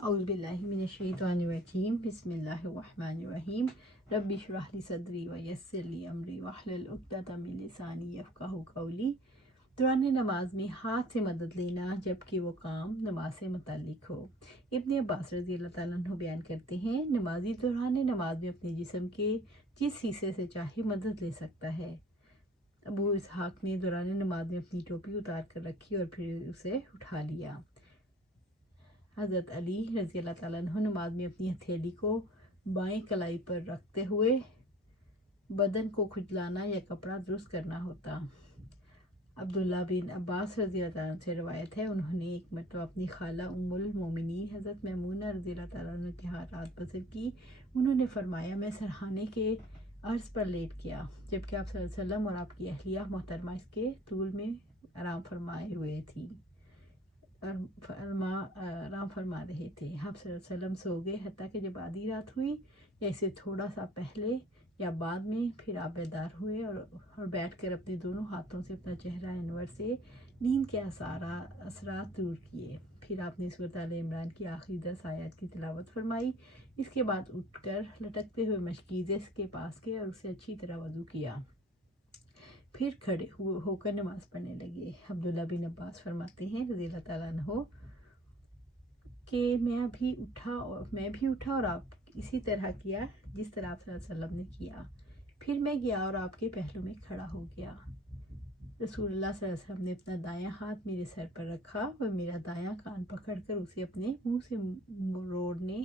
اعوذ باللہ من الشیطان الرجیم، بسم اللہ الرحمن الرحیم۔ رب اشرح لی صدری ویسر لی امری واحلل عقدۃ من لسانی یفقہوا قولی۔ دوران نماز میں ہاتھ سے مدد لینا جبکہ وہ کام نماز سے متعلق ہو۔ ابن عباس رضی اللہ تعالیٰ عنہ بیان کرتے ہیں، نمازی دوران نماز میں اپنے جسم کے جس حصے سے چاہے مدد لے سکتا ہے۔ ابو اسحاق نے دوران نماز میں اپنی ٹوپی اتار کر رکھی اور پھر اسے اٹھا لیا۔ حضرت علی رضی اللہ تعالیٰ عنہ نماز میں اپنی ہتھیلی کو بائیں کلائی پر رکھتے ہوئے بدن کو کھجلانا یا کپڑا درست کرنا ہوتا۔ عبداللہ بن عباس رضی اللہ تعالیٰ عنہ سے روایت ہے، انہوں نے ایک مرتبہ اپنی خالہ ام المومنین حضرت میمونہ رضی اللہ تعالیٰ عنہ کے ہاں رات بسر کی۔ انہوں نے فرمایا، میں سرہانے کے عرض پر لیٹ گیا جبکہ آپ صلی اللہ علیہ وسلم اور آپ کی اہلیہ محترمہ اس کے طول میں آرام فرمائے ہوئے تھی آرام فرما رہے تھے۔ آپ صلی اللہ علیہ وسلم سو گئے حتیٰ کہ جب آدھی رات ہوئی یا اسے تھوڑا سا پہلے یا بعد میں، پھر آپ بیدار ہوئے اور بیٹھ کر اپنے دونوں ہاتھوں سے اپنا چہرہ انور سے نیند کے اثرات دور کیے۔ پھر آپ نے سورۃ آل عمران کی آخری 10 آیات کی تلاوت فرمائی۔ اس کے بعد اٹھ کر لٹکتے ہوئے مشکیزے کے پاس گئے اور اسے اچھی طرح وضو کیا، پھر کھڑے ہو کر نماز پڑھنے لگے۔ عبداللہ بن عباس فرماتے ہیں رضی اللہ تعالیٰ عنہ کہ میں بھی اٹھا اور آپ اسی طرح کیا جس طرح آپ صلی اللہ علیہ وسلم نے کیا۔ پھر میں گیا اور آپ کے پہلو میں کھڑا ہو گیا۔ رسول اللہ صلی اللہ علیہ وسلم نے اپنا دایاں ہاتھ میرے سر پر رکھا اور میرا دایاں کان پکڑ کر اسے اپنے منہ سے مروڑنے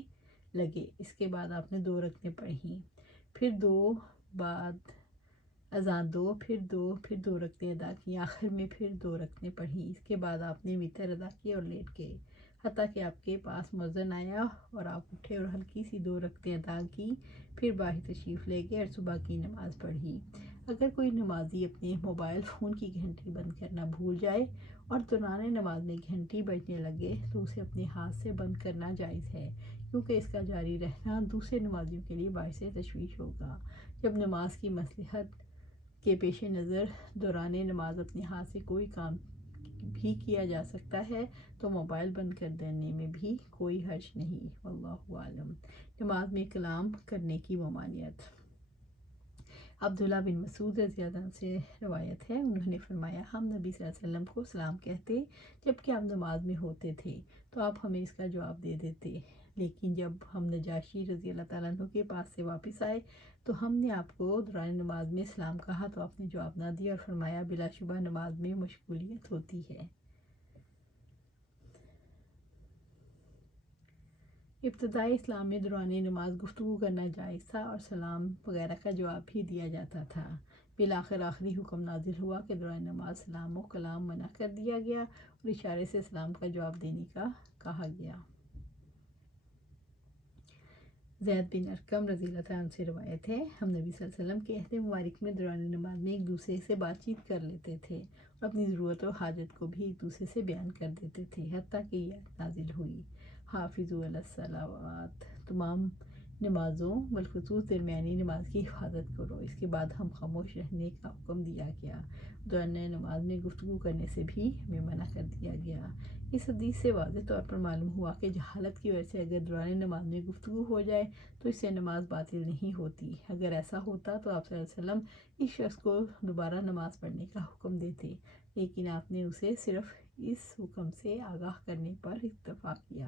لگے۔ اس کے بعد آپ نے 2 رکعتیں پڑھیں، پھر 2 بعد اذان 2، پھر 2 رکعتیں ادا کی، آخر میں پھر 2 رکعتیں پڑھیں۔ اس کے بعد آپ نے وتر ادا کی اور لیٹ گئے حتیٰ کہ آپ کے پاس مؤذن آیا اور آپ اٹھے اور ہلکی سی 2 رکعتیں ادا کی، پھر باہر تشریف لے گئے اور صبح کی نماز پڑھی۔ اگر کوئی نمازی اپنے موبائل فون کی گھنٹی بند کرنا بھول جائے اور دوران نماز میں گھنٹی بجنے لگے تو اسے اپنے ہاتھ سے بند کرنا جائز ہے، کیونکہ اس کا جاری رہنا دوسرے نمازیوں کے لیے باعث تشویش ہوگا۔ جب نماز کی مصلحت کے پیش نظر دوران نماز اپنے ہاتھ سے کوئی کام بھی کیا جا سکتا ہے تو موبائل بند کر دینے میں بھی کوئی حرج نہیں۔ واللہ اعلم۔ نماز میں کلام کرنے کی ممانعت۔ عبداللہ بن مسعود رضی اللہ عنہ سے روایت ہے، انہوں نے فرمایا، ہم نبی صلی اللہ علیہ وسلم کو سلام کہتے جبکہ آپ نماز میں ہوتے تھے تو آپ ہمیں اس کا جواب دے دیتے، لیکن جب ہم نجاشی رضی اللہ تعالیٰ عنہ کے پاس سے واپس آئے تو ہم نے آپ کو دوران نماز میں سلام کہا تو آپ نے جواب نہ دیا اور فرمایا، بلا شبہ نماز میں مشغولیت ہوتی ہے۔ ابتدائی اسلام میں دوران نماز گفتگو کرنا جائز تھا اور سلام وغیرہ کا جواب بھی دیا جاتا تھا۔ بالآخر آخری حکم نازل ہوا کہ دوران نماز سلام و کلام منع کر دیا گیا اور اشارے سے سلام کا جواب دینے کا کہا گیا۔ زید بن ارقم رضی اللہ تعالیٰ عنہ سے روایت ہے، ہم نبی صلی اللہ علیہ وسلم کے عہد مبارک میں دوران نماز میں ایک دوسرے سے بات چیت کر لیتے تھے اور اپنی ضرورت و حاجت کو بھی ایک دوسرے سے بیان کر دیتے تھے حتیٰ کہ یہ آیت نازل ہوئی، حافظوا علی الصلوات، تمام نمازوں بالخصوص درمیانی نماز کی حفاظت کرو۔ اس کے بعد ہم خاموش رہنے کا حکم دیا گیا، دوران نماز میں گفتگو کرنے سے بھی ہمیں منع کر دیا گیا۔ اس حدیث سے واضح طور پر معلوم ہوا کہ جہالت کی وجہ سے اگر دوران نماز میں گفتگو ہو جائے تو اس سے نماز باطل نہیں ہوتی۔ اگر ایسا ہوتا تو آپ صلی اللہ علیہ وسلم اس شخص کو دوبارہ نماز پڑھنے کا حکم دیتے، لیکن آپ نے اسے صرف اس حکم سے آگاہ کرنے پر اکتفا کیا۔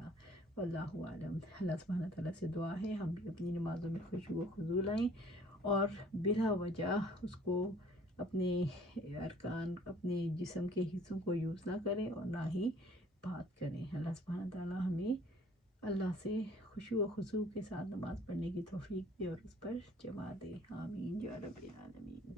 واللہ اعلم۔ اللہ سبحانہ تعالیٰ سے دعا ہے ہم بھی اپنی نمازوں میں خشوع و خضوع لائیں اور بلا وجہ اس کو اپنے ارکان، اپنے جسم کے حصوں کو یوز نہ کریں اور نہ ہی بات کریں۔ اللہ سبحانہ تعالیٰ ہمیں اللہ سے خشوع و خضوع کے ساتھ نماز پڑھنے کی توفیق دے اور اس پر جمع دے۔ آمین یا رب العالمین۔